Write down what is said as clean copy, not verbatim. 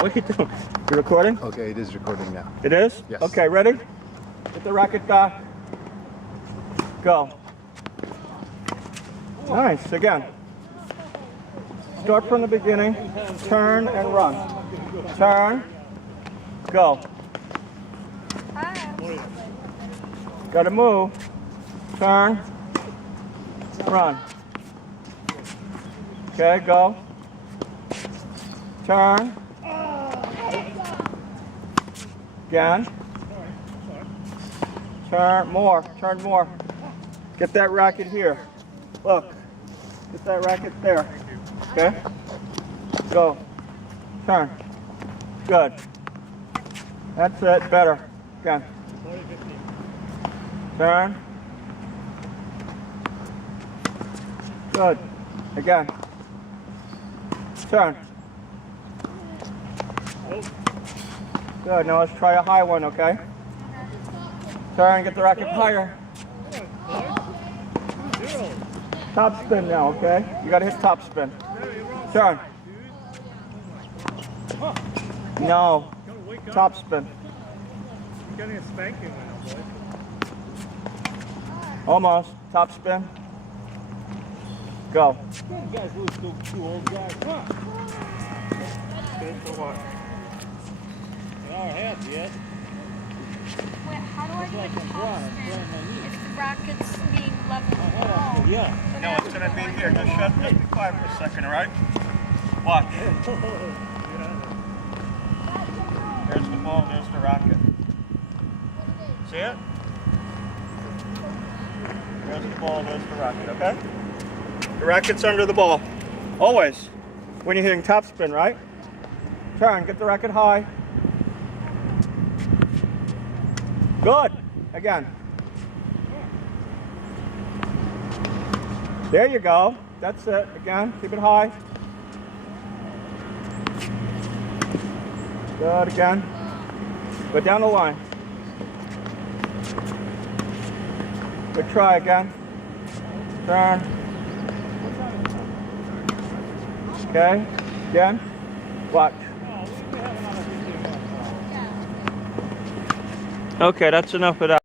What are you doing? You recording? Okay, it is recording now. It is? Yes. Okay, ready? Get the racket back. Go. Nice. Again. Start from the beginning. Turn and run. Turn. Go. Got to move. Turn. Run. Okay, go. Turn. Again. Turn more. Turn more. Get that racket here. Look. Get that racket there. Okay? Go. Turn. Good. That's it. Better. Again. Turn. Good. Again. Turn. Good. Now let's try a high one, okay? Turn. Get the racket higher. Top spin now, okay? You gotta hit top spin. Turn. No. Top spin. Getting a spanking now, boy. Almost. Top spin. Go. You guys look two old guys. Come on. Good for what? In our heads, yes. Wait, how do I do a top spin if the racket's being level? Oh, Yeah. No, it's gonna be here. Just be quiet for a second, all right? Watch. There's the ball, there's the racket. See it? There's the ball, there's the racket, okay? The racket's under the ball. Always. When you're hitting top spin, right? Turn, get the racket high. Good. Again. There you go. That's it. Again, keep it high. Good. Again. Go down the line. Good try again. Turn. Okay. Again. Watch. Okay, that's enough of that.